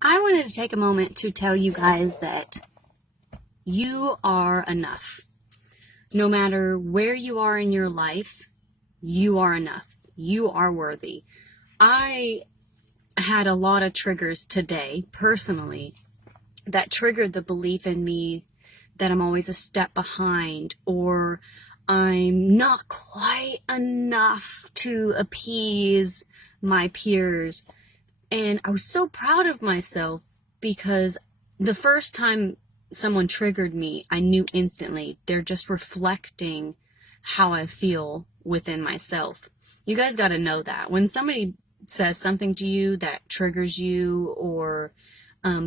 I wanted to take a moment to tell you guys that you are enough. No matter where you are in your life, you are enough. You are worthy. I had a lot of triggers today, personally, that triggered the belief in me that I'm always a step behind, or I'm not quite enough to appease my peers. And I was so proud of myself because the first time someone triggered me, I knew instantly they're just reflecting how I feel within myself. You guys got to know that. When somebody says something to you that triggers you or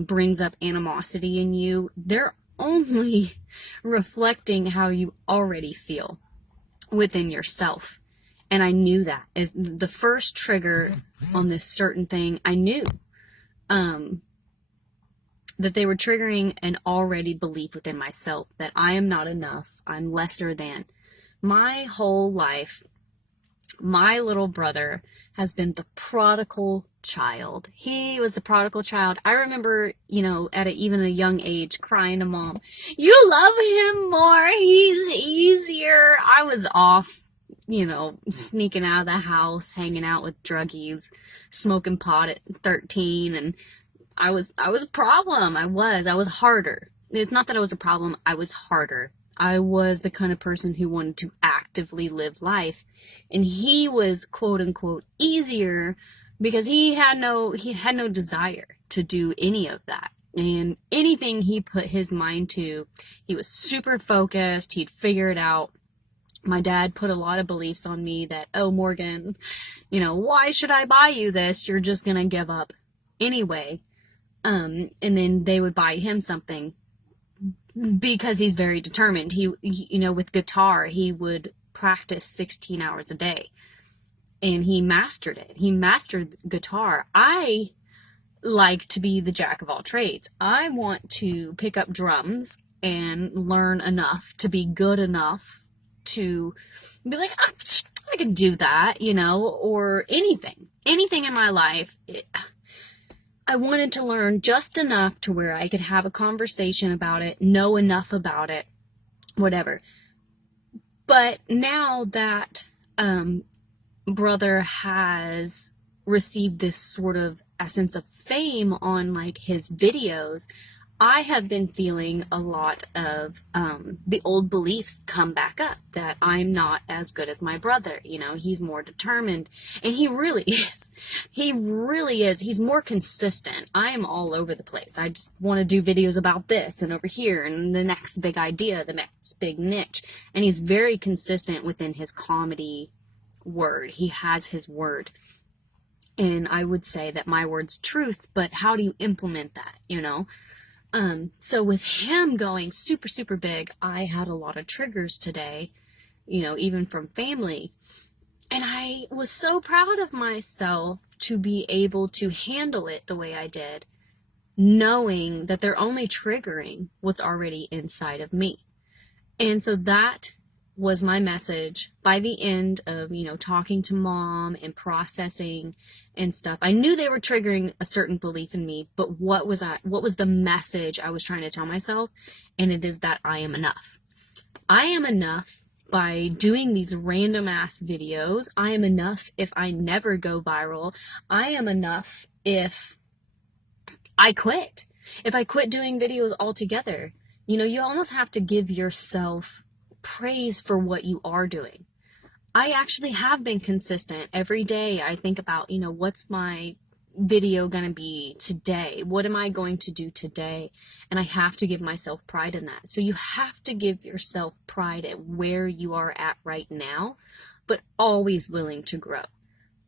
brings up animosity in you, they're only reflecting how you already feel within yourself. And I knew that as the first trigger on this certain thing. I knew that they were triggering an already belief within myself that I am not enough. I'm lesser than. My whole life, my little brother has been the prodigal child. He was the prodigal child. I remember, at even a young age, crying to mom, "You love him more. He's easier." I was off, sneaking out of the house, hanging out with druggies, smoking pot at 13, and I was a problem. I was harder. It's not that I was a problem. I was harder. I was the kind of person who wanted to actively live life. And he was quote unquote easier because he had no desire to do any of that. And anything he put his mind to, he was super focused. He'd figure it out. My dad put a lot of beliefs on me that, "Oh, Morgan, why should I buy you this? You're just going to give up anyway." And then they would buy him something because he's very determined. He with guitar, he would practice 16 hours a day and he mastered it. He mastered guitar. I like to be the jack of all trades. I want to pick up drums and learn enough to be good enough to be like, I can do that, or anything in my life. I wanted to learn just enough to where I could have a conversation about it, know enough about it, whatever. But now that brother has received this sort of essence of fame on like his videos, I have been feeling a lot of the old beliefs come back up that I'm not as good as my brother. He's more determined, and he really is. He really is. He's more consistent. I am all over the place. I just want to do videos about this and over here and the next big idea, the next big niche. And he's very consistent within his comedy word. He has his word. And I would say that my word's truth, but how do you implement that, So with him going super, super big, I had a lot of triggers today, even from family. And I was so proud of myself to be able to handle it the way I did, knowing that they're only triggering what's already inside of me. And so that was my message by the end of, talking to mom and processing and stuff. I knew they were triggering a certain belief in me, but what was the message I was trying to tell myself? And it is that I am enough. I am enough by doing these random ass videos. I am enough if I never go viral. I am enough if I quit. If I quit doing videos altogether. You almost have to give yourself praise for what you are doing. I actually have been consistent. Every day I think about, what's my video going to be today? What am I going to do today? And I have to give myself pride in that. So you have to give yourself pride at where you are at right now, but always willing to grow.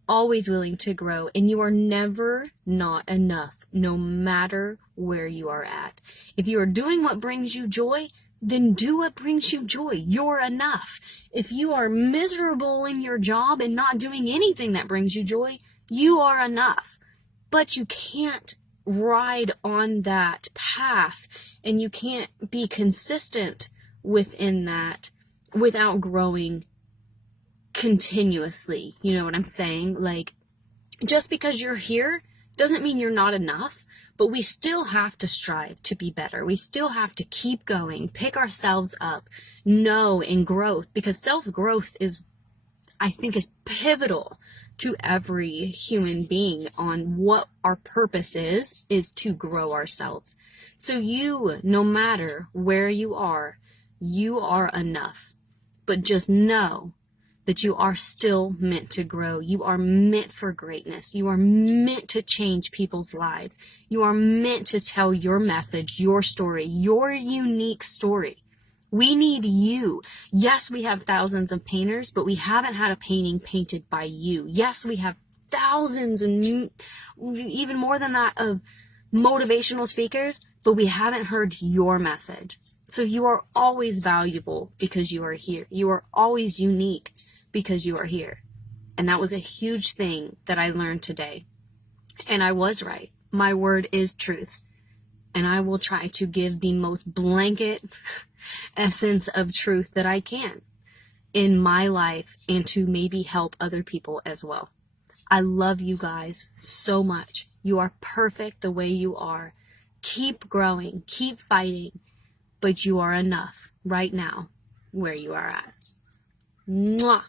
Always willing to grow. And you are never not enough, no matter where you are at. If you are doing what brings you joy, then do what brings you joy. You're enough. If you are miserable in your job and not doing anything that brings you joy, you are enough. But you can't ride on that path and you can't be consistent within that without growing continuously. You know what I'm saying? Like, just because you're here Doesn't mean you're not enough, but we still have to strive to be better. We still have to keep going, pick ourselves up, know in growth, because self-growth I think is pivotal to every human being on what our purpose is to grow ourselves. So you, no matter where you are enough. But just know that you are still meant to grow. You are meant for greatness. You are meant to change people's lives. You are meant to tell your message, your story, your unique story. We need you. Yes, we have thousands of painters, but we haven't had a painting painted by you. Yes, we have thousands and even more than that of motivational speakers, but we haven't heard your message. So you are always valuable because you are here. You are always unique because you are here. And that was a huge thing that I learned today. And I was right. My word is truth. And I will try to give the most blanket essence of truth that I can in my life and to maybe help other people as well. I love you guys so much. You are perfect the way you are. Keep growing, keep fighting, but you are enough right now where you are at. Mwah!